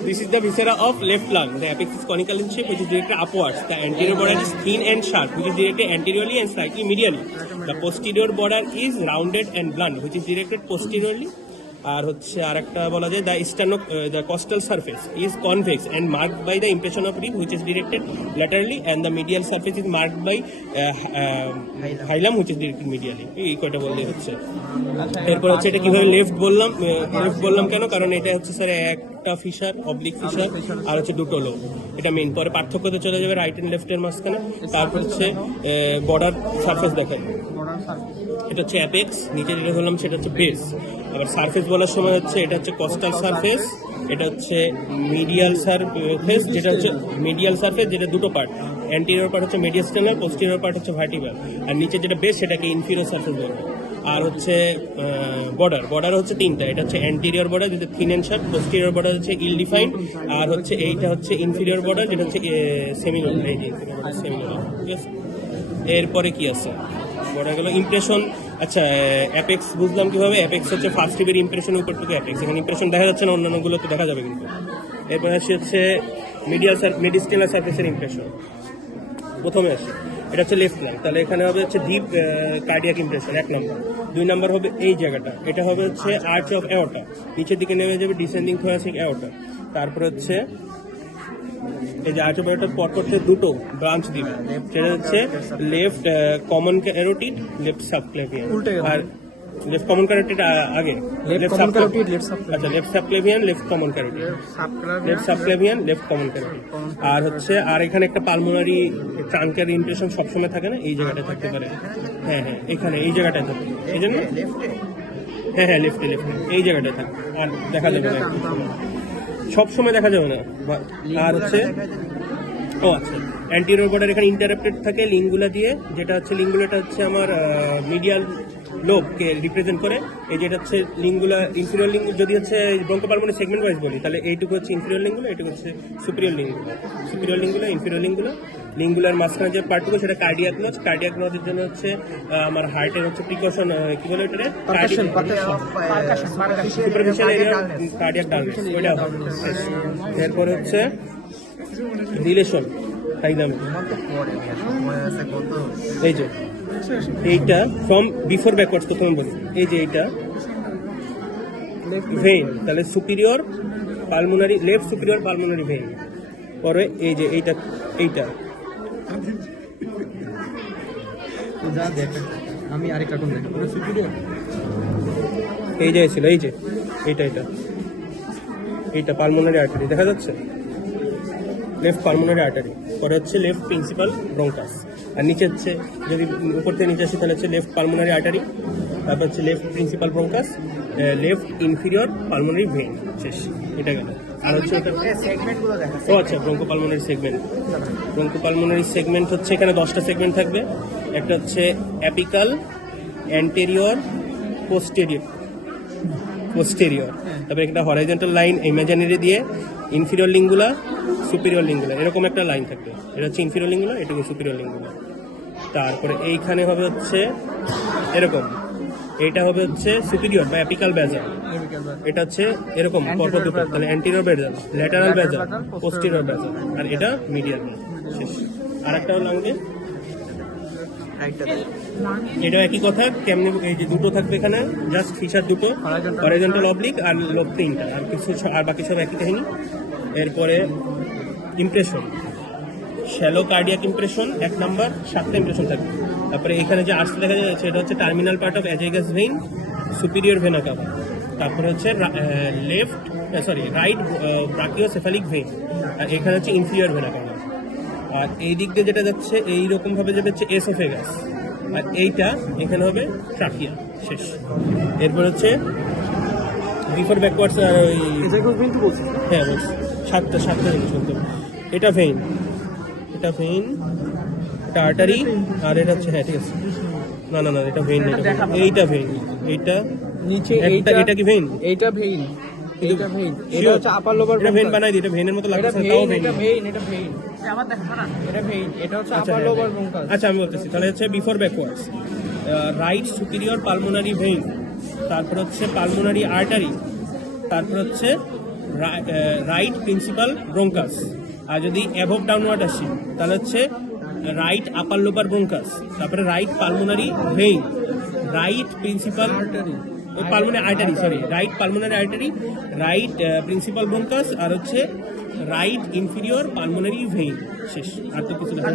This is the viscera of left lung. The apex is conical in shape, which is directed upwards. The anterior border is thin and sharp, which is directed anteriorly and slightly medially. The posterior border is rounded and blunt, which is directed posteriorly. আর হচ্ছে আরেকটা বলা যায় the costal surface is convex and marked by the impression of rib, which is directed laterally, and the medial surface is marked by hilum, which is directed medially. এই কয়টা বললেই হচ্ছে। এরপর হচ্ছে এটা কিভাবে লেফট বললাম কেন, কারণ এটা হচ্ছে স্যার একটা ফিশার, অবলিক ফিশার, আর হচ্ছে দুটো লোব। এটা মেইন। পরে পার্থক্যতে চলে যাবে রাইট এন্ড লেফটের মাঝখানে। তারপর হচ্ছে বর্ডার সারফেস দেখাবে। এটা হচ্ছে অ্যাপেক্স, নিচে যেটা বললাম সেটা হচ্ছে বেস। আবার সারফেস বলার সময় হচ্ছে এটা হচ্ছে কস্টাল সারফেস, এটা হচ্ছে মিডিয়াল সারফেস, যেটা হচ্ছে মিডিয়াল সারফেস, যেটা দুটো পার্ট। অ্যান্টেরিয়র পার্ট হচ্ছে মেডিয়াস্টাইনাল, পোস্টেরিয়র পার্ট হচ্ছে ভার্টিব্রাল, আর নিচে যেটা বেস সেটাকে ইনফিরিয়র সারফেস বলবে। আর হচ্ছে বর্ডার হচ্ছে তিনটা। এটা হচ্ছে অ্যান্টেরিয়র বর্ডার, যেটা thin and sharp. Posterior border হচ্ছে ইল ডিফাইন্ড। আর হচ্ছে এইটা হচ্ছে ইনফিরিয়র বর্ডার, যেটা হচ্ছে সেমিনোল। এই যে সেমিনোল, ঠিক আছে। এরপরে কি আছে বলা গেল ইমপ্রেশন। আচ্ছা, অ্যাপেক্স বুঝলাম কিভাবে। অ্যাপেক্স হচ্ছে ফার্স্ট রিবের ইমপ্রেশন, উপরটুকু অ্যাপেক্স। এখানে ইমপ্রেশন দেখা যাচ্ছে না, অন্যান্যগুলো তো দেখা যাবে কিন্তু। এরপরে আসি হচ্ছে মেডিস্টেলার সারফেসের ইমপ্রেশন। প্রথমে আসি, এটা হচ্ছে লেফট লাং, তাহলে এখানে হবে হচ্ছে ডিপ কার্ডিয়াক ইমপ্রেশন 1 নম্বর। 2 নম্বর হবে এই জায়গাটা, এটা হবে হচ্ছে আর্চ অফ অ্যাওর্টা, নিচের দিকে নেমে যাবে ডিসেন্ডিং থোরাসিক অ্যাওর্টা। তারপরে হচ্ছে এই যে আর্চ অফ অ্যাওর্টার পরপর দুটো ব্রাঞ্চ দিবে, সেটা হচ্ছে left common carotid, left subclavian. আর লেফট কমন ক্যারোটিড আগে, left subclavian, left common carotid, left subclavian, left common carotid. আর হচ্ছে আর এখানে একটা পালমোনারি ট্রাঙ্কের ইমপ্রেশন সবসময় থাকে না, এই জায়গাটা থাকতে পারে। হ্যাঁ, এখানে এই জায়গাটায় থাকে, এই জন্য হ্যাঁ লেফটে এই জায়গাটায় থাকে। আর দেখা যাবে না, সবসময় দেখা যাবে না। আর হচ্ছে আচ্ছা, অ্যান্টিরিয়র বর্ডার এখানে ইন্টারাপ্টেড থাকে লিঙ্গুলা দিয়ে, যেটা হচ্ছে লিঙ্গুলাটা হচ্ছে আমার মিডিয়াল লোবকে রিপ্রেজেন্ট করে। এই যেটা হচ্ছে লিঙ্গুলা, ইনফিরিয়র লিঙ্গুলা যদি হচ্ছে ব্রঙ্কোপালমোনারি সেগমেন্ট ওয়াইজ বলি, তাহলে এইটুকু হচ্ছে ইনফিরিয়র লিঙ্গুলা, এইটুকু হচ্ছে সুপিরিয়র লিঙ্গুলা, ইনফিরিয়র লিঙ্গুলা। লিঙ্গুলার মাঝখানে যে পার্টটুকু সেটা কার্ডিয়াক নচ। কার্ডিয়াক নচের জন্য হচ্ছে আমার হার্টের হচ্ছে প্রিকশন, কি বলে এটা, সুপারফিশিয়াল এরিয়া কার্ডিয়াক ডালনেস, ওইটা। এরপরে হচ্ছে রিলেশন এই যে এইটা ফ্রম বিফোর ব্যাকওয়ার্ডস, প্রথমে বলি এই যে এইটা ভেইন, তাহলে superior pulmonary, left superior pulmonary vein. পরে এই যে এইটা আমি আরেকটা কোন দেখি সুপিরিয়র, এই যে ছিল, এই যে এইটা পালমোনারি আর্টারি দেখা যাচ্ছে, লেফট পালমোনারি আর্টারি। পরে হচ্ছে লেফট প্রিন্সিপাল ব্রঙ্কাস। আর নিচে হচ্ছে যদি উপর থেকে নিচে আসি তাহলে হচ্ছে লেফট পালমোনারি আর্টারি, তারপর হচ্ছে left principal bronchus, left inferior pulmonary vein, শেষ। এটা গেল। আর হচ্ছে আচ্ছা, ব্রঙ্কোপালমোনারি সেগমেন্ট হচ্ছে এখানে 10টা সেগমেন্ট থাকবে। একটা হচ্ছে অ্যাপিকাল, অ্যান্টেরিয়র, পোস্টেরিয়র। তারপরে একটা হরাইজন্টাল লাইন ইমাজিনারি দিয়ে ইনফিরিয়র লিঙ্গুলা, সুপিরিয়র লিঙ্গুলা, এরকম একটা লাইন থাকবে। এটা হচ্ছে ইনফিরিয়র লিঙ্গুলা, এটা হচ্ছে সুপিরিয়র লিঙ্গুলা। তারপরে এইখানে হবে হচ্ছে এরকম, এইটা হবে হচ্ছে সুপিরিয়র বা অ্যাপিকাল বেজাল। এটা হচ্ছে এরকম পরপর দুটো, তাহলে অ্যান্টেরিয়র বেজাল, ল্যাটারাল বেজাল, পোস্টেরিয়র বেজাল, আর এটা মিডিয়াল। শেষ। আর একটা হলো লাঙ্গে, এটা একই কথা, কেমনি এই যে দুটো থাকবে এখানে, জাস্ট ফিচার দুটো, হরাইজন্টাল অবলিক, আর লোব তিনটা, আর কিছু আর বাকি সব একই কাহিনী। এরপরে impression, shallow cardiac impression 1 number, 7টা ইমপ্রেশন থাকবে। তারপরে এখানে যে আর্টস দেখা যাচ্ছে এটা হচ্ছে terminal part of azygos vein, superior vena cava. তারপরে হচ্ছে রাইট ব্রাকিওসেফালিক ভেইন, আর এখানে হচ্ছে ইনফিরিয়র ভেনা কাভা। আর এই দিক দিয়ে যেটা যাচ্ছে এইরকম ভাবে যাবে হচ্ছে এসোফেগাস, আর এইটা এখানে হবে ট্রাকিয়া। শেষ। এরপর হচ্ছে বিফোর ব্যাকওয়ার্ডস, হ্যাঁ বলছি, সাতটা জিনিস বলতে। এটা ভেইন, এটা আর্টারি, আর এটা হচ্ছে, হ্যাঁ ঠিক আছে, না এটা ভেইন, এইটা ভেইন, এইটা নিচে, এটা কি ভেইন? এইটা ভেইন, এটা ভেইন, এটা হচ্ছে আপার লোবার, এটা ভেইন বানাই দিই, এটা ভেইনের মতো লাগছে, তাও ভেইন, এটা ভেইন, আমার দেখা না, এটা ভেইন, এটা হচ্ছে আপার লোবার ব্রঙ্কাস। আচ্ছা, আমি বলতেছি, তাহলে হচ্ছে before backwards, right superior pulmonary vein, তারপর হচ্ছে পালমোনারি আর্টারি, তারপর হচ্ছে রাইট প্রিন্সিপাল ব্রঙ্কাস। আর যদি অ্যাবভ ডাউনওয়ার্ড আসি তাহলে হচ্ছে রাইট আপার লোপার ব্রঙ্কাস, তারপরে right pulmonary vein, right principal pulmonary artery, sorry right pulmonary artery, right principal bronchus, আর হচ্ছে রাইট ইনফিরিয়র পালমোনারি ভেইন। শেষ, আর তো কিছু দেখা